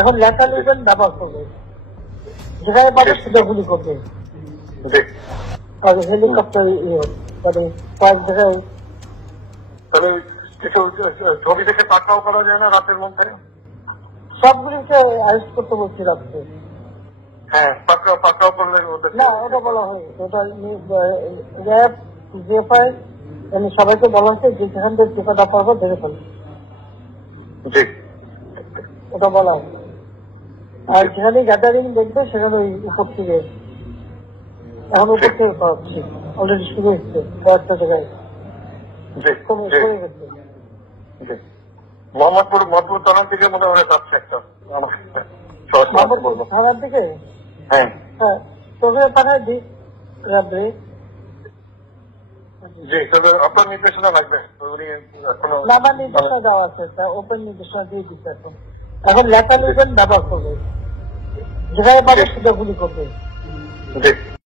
এখন letter weapon ব্যবহার করবে, যেখানে পাবে সেটা গুলি করবে। হেলিকপ্টার মানে কয়েক জায়গায় ছবি দেখে পাকড়াও করা যায় না রাতের মধ্যে? সবগুলিকে অ্যারেস্ট করতে বলছি রাত্রে। হ্যাঁ, পাকড়াও করলে না, ওটা বলা হয়, ওটা র্যাব জিএফআই সবাইকে বলা হচ্ছে যে যেখান থেকে টিকাটা পারবো ধরে ফেলবে, ওটা বলা হয়। আর যেখানে গ্যাদারিং দেখবে সেখানে ওই উপর থেকে, এখন উপর থেকে পাচ্ছি অলরেডি শুরু হচ্ছে কয়েকটা জায়গায় কমে গেছে। মোহাম্মদপুর থানার দিকে মনে হয় যাচ্ছে একটা থানার দিকে। হ্যাঁ, তোকে পাঠায় দিই রাত্রে। জি, তবে আপনার নির্দেশনা লাগবে। না, আমার নির্দেশনা দেওয়া আছে, ওপেন নির্দেশনা দিয়ে দিচ্ছে। এখন ল্যাটার উইপেন ব্যবহার করবে, যেখানে পাবে সেটা গুলি করবে।